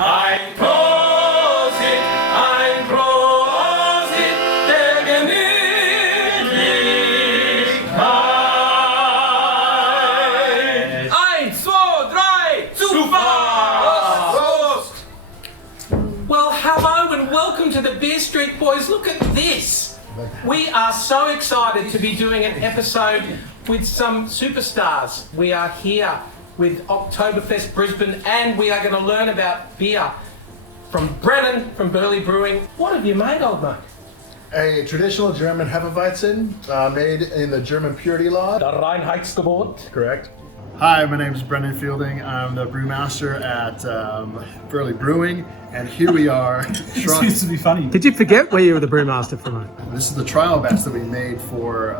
Ein Prosit, der Gemütlichkeit. 1, 2, 3, Zufall! Prost! Well, hello and welcome to the BeerStreet boys. Look at this. We are so excited to be doing an episode with some superstars. We are here with Oktoberfest Brisbane and we are going to learn about beer from Brennan from Burley Brewing. What have you made, old mate? A traditional German Hefeweizen made in the German purity law. The Reinheitsgebot. Correct. Hi, my name is Brendan Fielding. I'm the brewmaster at Burley Brewing, and here we are. This used to be funny. Did you forget where you were the brewmaster for, mate? This is the trial batch that we made for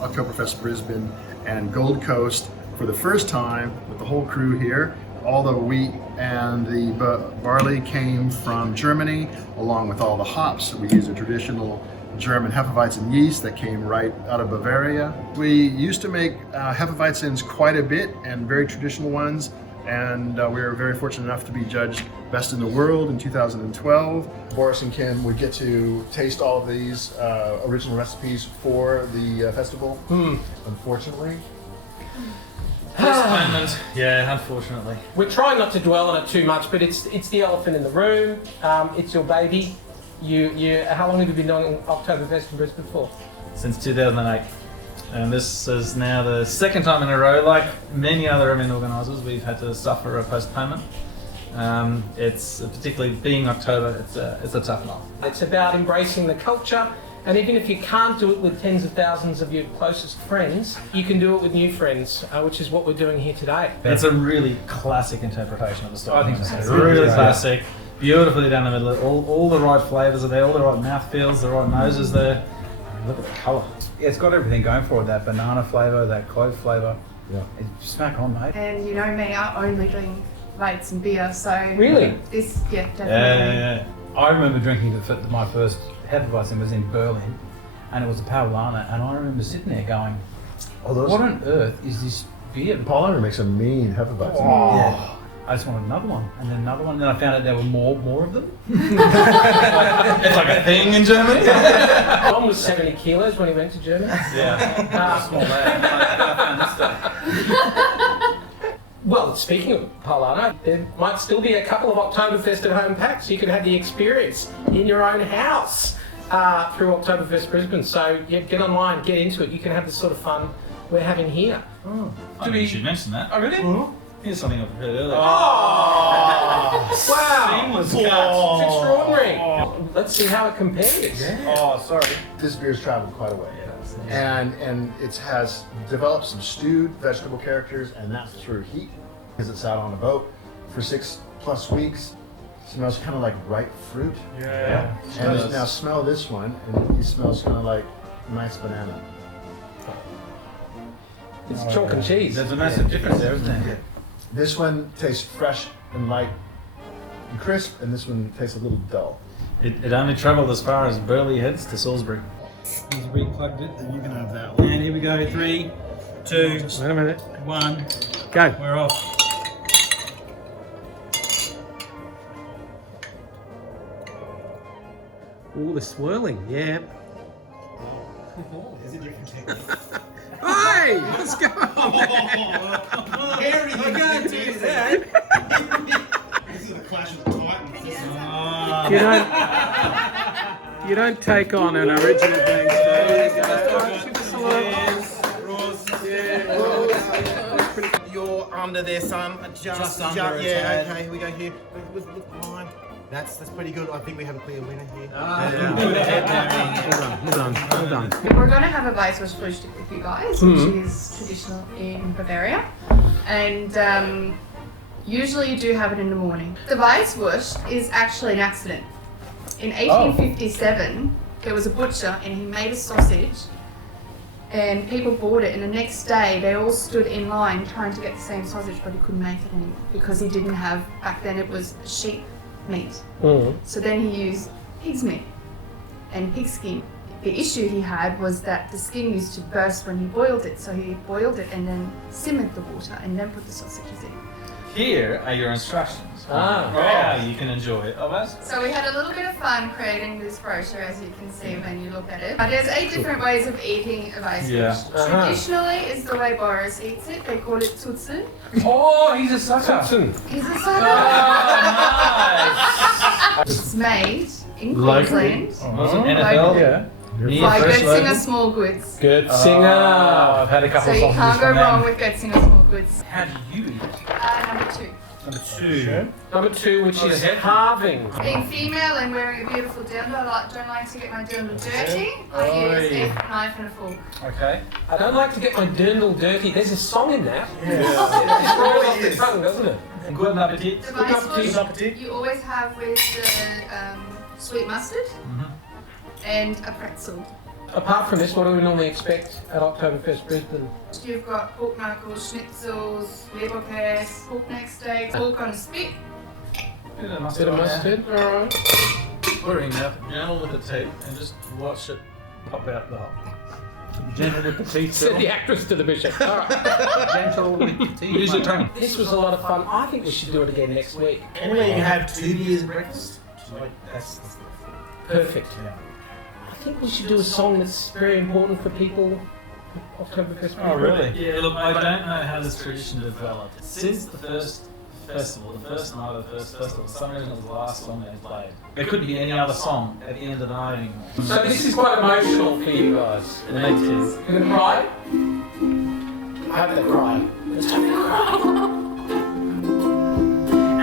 Oktoberfest Brisbane and Gold Coast for the first time with the whole crew here. All the wheat and the barley came from Germany, along with all the hops. We use a traditional German Hefeweizen yeast that came right out of Bavaria. We used to make Hefeweizens quite a bit, and very traditional ones, and we were very fortunate enough to be judged best in the world in 2012. Boris and Kim would get to taste all of these original recipes for the festival. Unfortunately. Postponement. Yeah, unfortunately. We're trying not to dwell on it too much, but it's the elephant in the room. It's your baby. How long have you been doing Oktoberfest in Brisbane for? Since 2008. And this is now the second time in a row. Like many other event organisers, we've had to suffer a postponement. It's particularly being October, it's a tough month. It's about embracing the culture, and even if you can't do it with tens of thousands of your closest friends, you can do it with new friends, which is what we're doing here today. It's a really classic interpretation of the style. I think so. It's really classic. Beautifully done in the middle. All the right flavours are there, all the right mouthfeels, the right noses there. Look at the colour. Yeah, it's got everything going for it. That banana flavour, that clove flavour. Yeah. It's smack on, mate. And you know me, I only drink weights and beer, so Really? this, yeah, definitely. Yeah. I remember drinking my first Hefeweizen was in Berlin, and it was a Paulaner, and I remember sitting there going, Oh, those. what on earth is this beer? Paulaner makes a mean Hefeweizen. Yeah. I just wanted another one, and then another one, and then I found out there were more of them. It's like a thing in Germany. Tom was 70 kilos when he went to Germany. Yeah. Small man. I found this stuff. Well, speaking of Paulaner, there might still be a couple of Oktoberfest at home packs. You can have the experience in your own house through Oktoberfest Brisbane. So yeah, get online, get into it. You can have the sort of fun we're having here. I think you should mention that. Oh, really? Mm-hmm. Here's something I've heard earlier. Wow! Seamless cut. It's extraordinary. Let's see how it compares. Oh, sorry. This beer's traveled quite a way. And it has developed some stewed vegetable characters, and that's through heat because it's out on a boat for 6+ weeks. Smells kind of like ripe fruit. Yeah. And now smell this one, and it smells kind of like nice banana. It's chalk and cheese. There's a massive difference there, isn't there? This one tastes fresh and light and crisp, and this one tastes a little dull. It only travelled as far as Burley heads to Salisbury. He's replugged it. And you can have that one. And here we go. 3, 2, Wait a minute. 1. Go. We're off. All the swirling, yeah. There's a different technique. Hey, what's going on? Harry, you can't do that. This is a clash of the titans. You don't take on an original thing. So there you go. You're under there, son. Just under its yeah, head. okay, here we go here. With mine. That's pretty good. I think we have a clear winner here. Well done. We're going to have a Weißwurst with you guys, which is traditional in Bavaria. And usually you do have it in the morning. The Weißwurst is actually an accident. In 1857, there was a butcher and he made a sausage and people bought it, and the next day they all stood in line trying to get the same sausage, but he couldn't make it anymore because he didn't have, back then it was sheep meat. So then he used pig's meat and pig skin. The issue he had was that the skin used to burst when he boiled it, so he boiled it and then simmered the water and then put the sausages in. Here are your instructions Ah. on how you can enjoy it. So we had a little bit of fun creating this brochure, as you can see when you look at it. There's 8 different ways of eating a weißwurst. Yeah. Traditionally, is the way Boris eats it. They call it Tutsen. Oh, he's a sucker. He's a son. It's made in Locally. Queensland Was it Like- NFL? Yeah. Near by Fresh Götzinger Local? Small Goods. Good Oh, singer. I've had a couple So of you sausages can't go from them. wrong with Götzinger Small Goods. How do you eat it? Number 2. Number 2. Number 2, which Oh, is heavy. halving. Being female and wearing a beautiful dirndl, don't like to get my dirndl dirty. I use Oi. a knife and a fork. Okay. I don't like to get my dirndl dirty. There's a song in that. Yeah. It rolls off the tongue, doesn't it? And good appetit. The Good weißwurst appetit. you always have with the sweet mustard and a pretzel. Apart from this, what do we normally expect at Oktoberfest Brisbane? You've got pork knuckles, schnitzels, leberkäse, pork neck steak, pork on a spit. Bit of Bit mustard. of on there. mustard, alright. Pouring up, gentle with the teeth, and just watch it pop out the hole. Gentle with the teeth. Said the actress to the bishop. Alright. Gentle with the teeth. Use your tongue. This was a lot of fun. I think we should do it again next week. Anyway, you can have 2 beers at breakfast. Like, that's Perfect. I think we should do a song that's very important for people. Oktoberfest Brisbane. Oh, really? Yeah, look, I don't know how this tradition developed. Since the first festival, the first night of the first festival, for some reason it was the last song they played. There couldn't be any other song at the end of the night anymore. So this is quite emotional for you guys. And they did. You're gonna cry? I hope they cry. Let's hope they cry.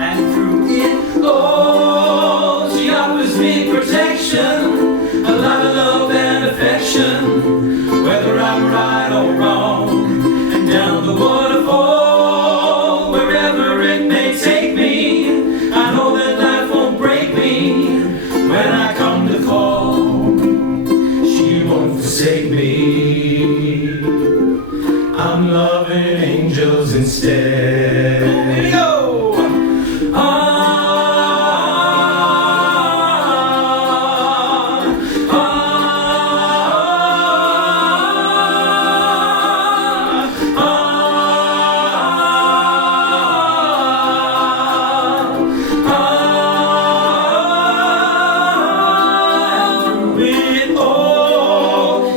And through it all, she offers me protection, a lot of love and affection, whether I'm right or wrong. And down the waterfall, wherever it may take me, I know that life won't break me. When I come to call, she won't forsake me. I'm loving angels instead. Here we go!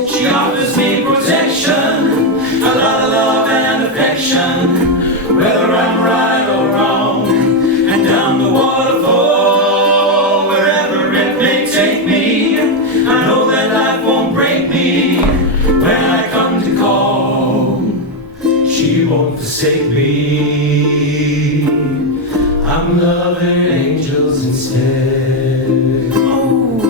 She offers me protection, a lot of love and affection, whether I'm right or wrong. And down the waterfall, wherever it may take me, I know that life won't break me. When I come to call, she won't forsake me. I'm loving angels instead. Oh,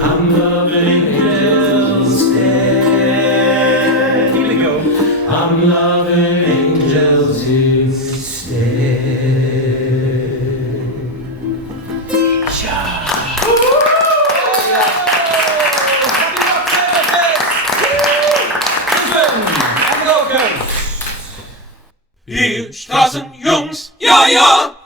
I'm loving angels instead. Here we go. I'm loving angels instead. Die Straßenjungs, ja, ja!